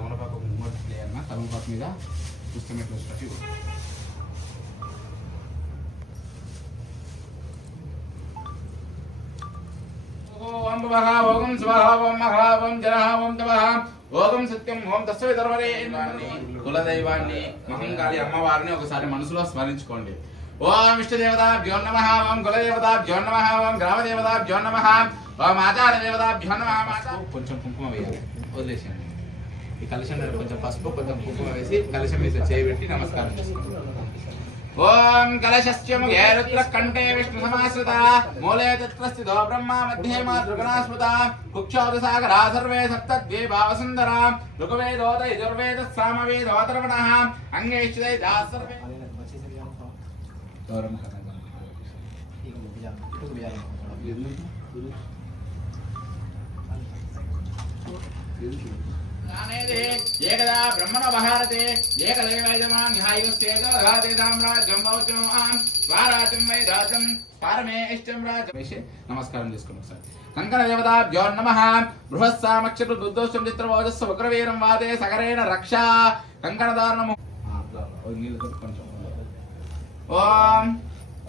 తమలపాకు ముంగట్లే అన్న తమలపాకు మీద పుస్తకం స్టఫీ ఓం భవః ఓం స్వహ ఓం మహా ఓం జనః ఓం తవః ఓం సత్యం ఓం తస్సై ధర్మరే కులదైవాన్ని మహంకాళి అమ్మవారిని ఒకసారి మనసులో స్మరించుకోండి. ఓం ఇష్టదేవతాభ్యో నమః ఓం కులదేవతాభ్యో నమః ఓం గ్రామదేవతాభ్యో నమః ఓం ఆచార్యదేవతాభ్యో నమః. కొంచెం కుంకుమ వేయాలి, వదిలేసేయండి. ఈ కలశం కొంచెం పసుపు కొంచెం కుంకుమ వేసి కలశం మీద చేయబెట్టి నమస్కారం చేసుకోండి. ఓం కలశస్య ముఖే రుద్రకంఠే విష్ణు సమాశ్రిత మూలే తత్ర స్థితో బ్రహ్మ మధ్యే మాతృగణా స్మృత కుక్షౌర సాగరా సర్వే సప్తద్వీపా వసుంధరా ఋగ్వేదోద యజుర్వేద సామవేదోతర్వణః అంగైశ్చైదా సర్వే ఏకదా బ్రహ్మణ భారతే ఏకదేవైదమాన్ ధ్యాయుస్తేజోధాతే సామ్రాజ్యం భౌత్యమాన్ స్వరాజ్యం వైరాజ్యం పారమే ఇష్టం రాజ్యం. నమస్కారం చేసుకోండి ఒకసారి. కంకణ దేవతాభ్యో నమః బృహస్సామక్షతు దుర్దోషం చిత్రవోజస్సు వక్రవీరం వాదే సగరేణ రక్షా కంకణదారణము. ఓం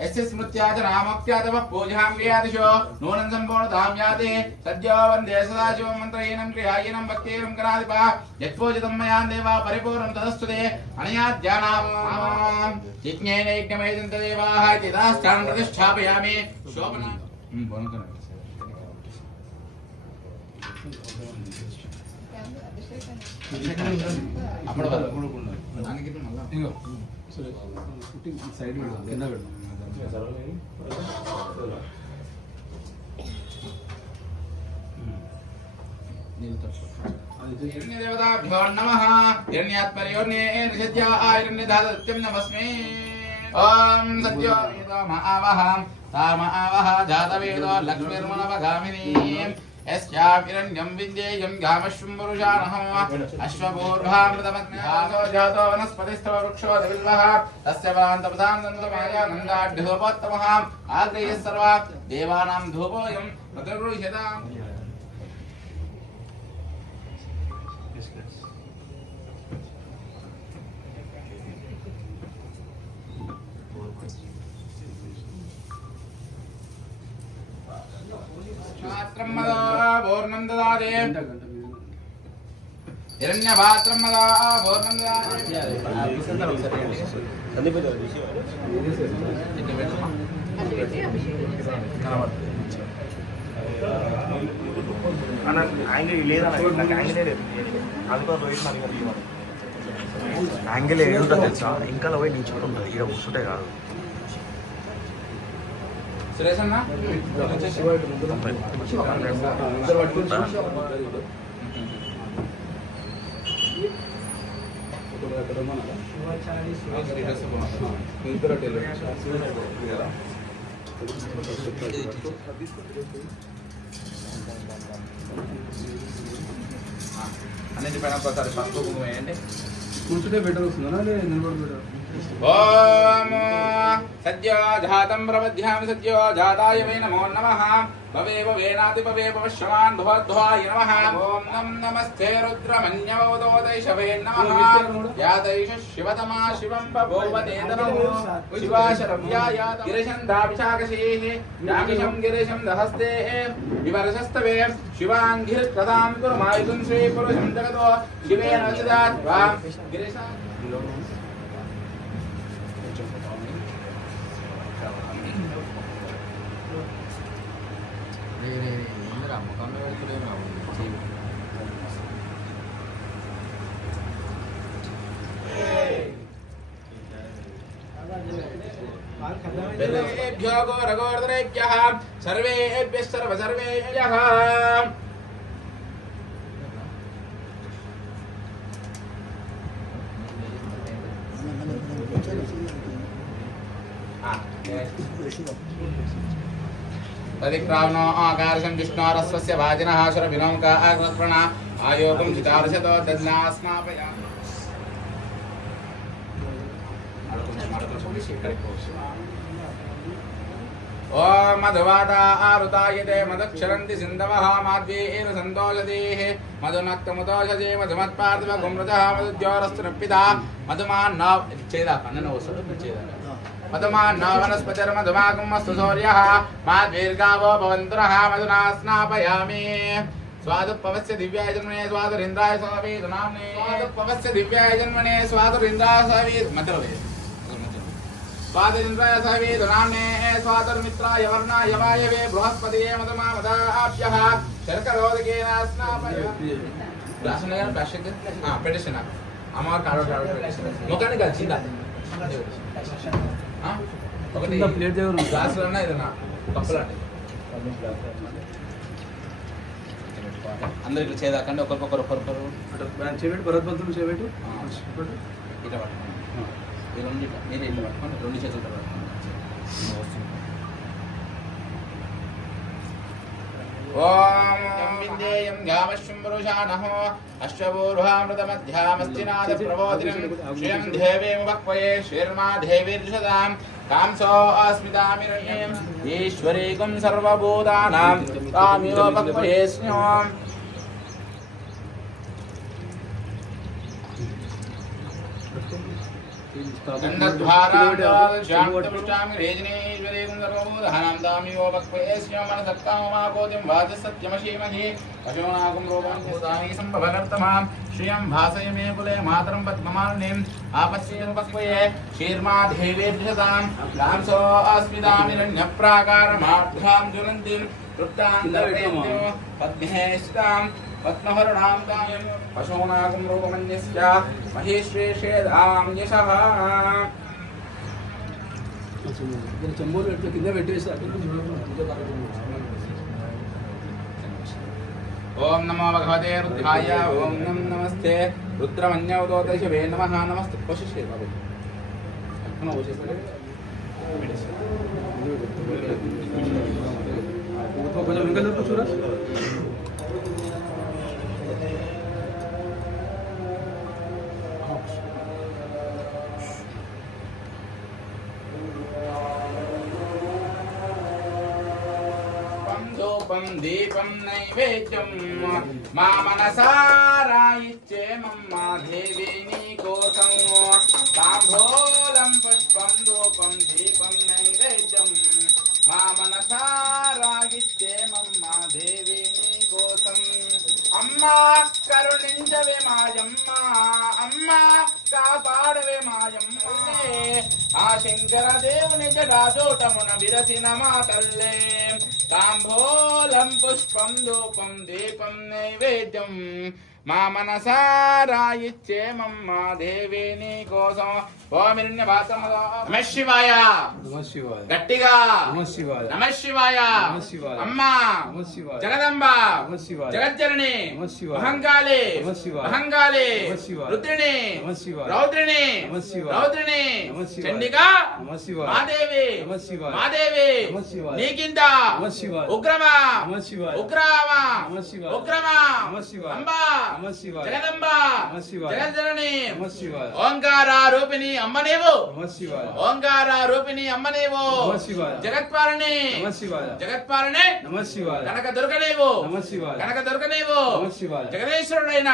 यस्य स्मृत्याच नामोक्त्यातव पूजां व्यादिशो नूनं सम्पूर्णतां याति सद्यो वन्दे सदाशिवं मन्त्रहीनं क्रियाहीनं भक्तिहीनं कराधिपा यत्पूजितं मया देवा परिपूर्णं तदस्तुते अनया ध्यानां यज्ञेन यज्ञमयजन्त देवाः इति दाष्टानं प्रतिष्ठापयामि शोभना అప్పుడు దానికి మళ్ళీ ఇంకో సైడ్ కింద పెడదాం. దేవతాభ్యో నమః హిరణ్యాత్మయోర్ణే నిషద్యా హిరణ్యధాతత్యం నమస్మే. ఓం సత్యో వేదో మహావహ తామ ఆవహ జాతవేదో లక్ష్మీర్మణవగామినీ యస్యాభిరణ్యం విద్యేయం గామశ్వం పురుషాణః అశ్వపూర్వామృతమగ్నాదో జాతో వనస్పతిస్థవ వృక్షో దివిల్వః తస్య ఫలాంతపదాం దంతమాయానందాఢ్యోపోత్తమః ఆగ్రహ్య సర్వా దేవానాం ధూపోయం ప్రతిగృహ్యతాం. పూర్ణం దదాదే హిరణ్యపాత్రం మదా పూర్ణం దదాదే. యాంగిల్ ఏడుంటుంది తెలుసా, ఇంకా పోయి నిల్చుకుంటుంది, ఇక్కడ కూర్చుంటే కాదు. సురేష్ అన్న అన్నింటి పైన ఒకసారి పసుపు కుంకుమ వేయండి. కూర్చుంటే బెటర్ వస్తుందా నిలబడి బెటర్? ఓం సద్యో జాతం ప్రపద్యామి సద్యో జాతాయ వై నమో నమః భవే భవేనాతి భవే భవశ్యమాన్ భవద్వాయ నమః. ఓం నమస్తే రుద్రమన్యవదోదైషవే నమః యాదైష శివతమా శివం బభూవతేతనో శివాశరవ్యాయాత గిరిశంధాభిషాకశేః యాకిషం గిరిశం దహస్తే వివర్షస్తవే శివాంగిర్కథాం కురుమాయుధం శ్రీ పురుషం జగతో శివేన చిదాత్వా గిరిశం. सर्वेभ्यो घोरघोरधरेभ्यः सर्वेभ्यः सर्वेभ्यः तदिक्रावणो आकारशं विष्णोरस्वस्य वाजिनः सुरभिनोमुखा आग्रत्प्रणा आयोगं चितारशतो दद्नास्मापया. ఓం మధువాతా ఆరుతాయతే మదక్షరంతి సింధవః మాధ్వీర సంతోషదేః మధునక్తముతోషజే మధుమత్పార్థివ గుమ్రతః మధుజ్యోరస్తురప్పితా మధుమాన్న చేదా అన్న వస్తాడు మీరు చేదా మధుమాన్న వనస్పతిర్మధుమాగమస్తు సూర్యః మాధ్వీర్గావో భవంతురః మధునా స్నాపయామి स्वादुपवस्य दिव्याय जन्मने स्वादुरिन्द्राय स्वावीतु नाम्ने स्वादुपवस्य दिव्याय जन्मने स्वादुरिन्द्राय स्वावीतु मतलब स्वादुरिन्द्राय स्वावीतु नाम्ने स्वादुर्मित्राय वर्णाय वायवे बृहस्पतिये मधुमामदाभ्यः शर्करोदकेन स्नापयामि राशन नगर पैसे हां पेटिशन अमर कारो मोकाने కలిసిందా हां ఒకటి ప్లేట్ దగ్గర గ్లాస్ లోనా ఇదనా కప్పులండి అందరు ఇట్లా చేదాకండి ఒకరికొకరు చేపెట్టు భరత్ చేపెట్టు ఇట్లా పట్టుకోండి ఈ రెండు ఇట్లా నేను ఇట్లా పట్టుకోండి రెండు చేతులతో పట్టుకోండి ఓం విందేయం గామశ్వం పురుషానః అశ్వపూర్వామృతమధ్యామస్తినాథ ప్రబోధినం శ్రియం దేవేమ వక్వయే శ్రీర్మా దేవీర్షదాం కాంసో అస్మితామిరయేం ఈశ్వరీకం సర్వభూతానాం తామివ వక్వయే స్న్యోం गन्धद्वारां रेजनेश्वरीं सर्वभूतहनां दामिवो वक्वयेस्यो मनसत्काममाकोतिं वाचसत्यमशीमहि पशूनागं रोगान्यस्तानि सम्भवकर्तमां श्रियं भासयमे कुले मातरं पद्ममालिनीं आपस्येन वक्वये शीर्मा देवीर्षतां रांसो अस्मिदामिरण्यप्राकारमाभ्यां ज्वलन्तीं तृप्तान्तर्वेद्यो पद्मेष्टां पद्महरुणां तां पशूनागं रोगमन्यस्य महेश्वेषेदां यशः చెంబోలు కింద పెట్టేసి ఓం నమో భగవతే రుద్రాయ ఓం నమస్తే రుద్రమన్యవదోదశవే నమః నమస్తే కోశిషే బాబు అక్కడ కోశిస్తే కొంచెం ఇంకా చూడ దీపం నైవేద్యం మా మనసారా ఇచ్చే మమ్మ దేవి నీ కోసం తాంబూలం పుష్పం ధూపం దీపం నైవేద్యం మా మనసారా ఇచ్చే మమ్మ దేవి నీ కోసం అమ్మా కరుణించవే మాయమ్మ అమ్మా కాపాడవే మాయమ్మ ఆ శంకర దేవుని జటాజోటమున విరసిన మా తల్లే తాంబూలం పుష్పం ధూపం దీపం నైవేద్యం మా మనసారా ఇచ్చే మమ్మ దేవి నీ కోసం ఓమిరణ్య భాసమదో నమ శివాయ గట్టిగా నమ శివాయ అమ్మా జగదంబ జగజ్జనని అహంకాళి అహంకాళి రుద్రిణి రౌద్రిణి రౌద్రిణి చండికా మాదేవి మాదేవి నీకింత ఉగ్రమా ఉగ్రమా ఉగ్రమా అంబా జగదంబ జగజ్జనని ఓంకార రూపిణి అమ్మ నీవు ఓంకార రూపిణి అమ్మ నీవు జగత్పాలని జగత్పాలని కనక దుర్గ నీవు కనక దుర్గ నీవు జగదీశ్వరుడైన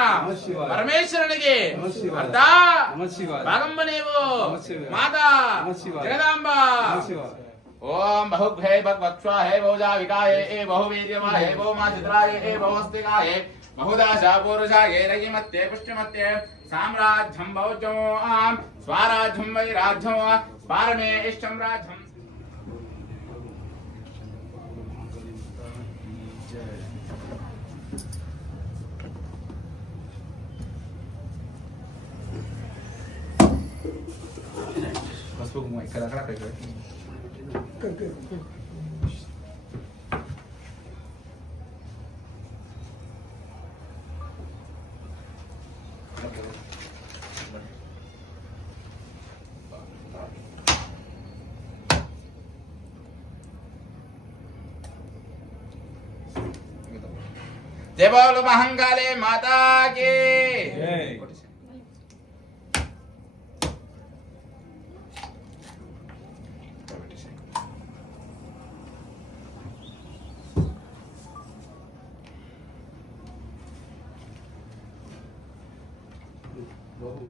పరమేశ్వరునికి అర్ధ భాగంబ నీవు మాత జగదాంబ ओम बहुभ्ये भगवत्स्वाहे बहुजाविकाय ए बहुवीर्यमाय बहुमाचित्राय ए बहुस्तिकाय बहुदाशा पुरुषाय रयिमत्ये पुष्टिमत्ये साम्राज्यं बहुजो आम स्वाराज्यं वै राज्यं पारमे इष्टं राज्यं बस वो मैं करा करा कर जय बोलो महंगाले माता की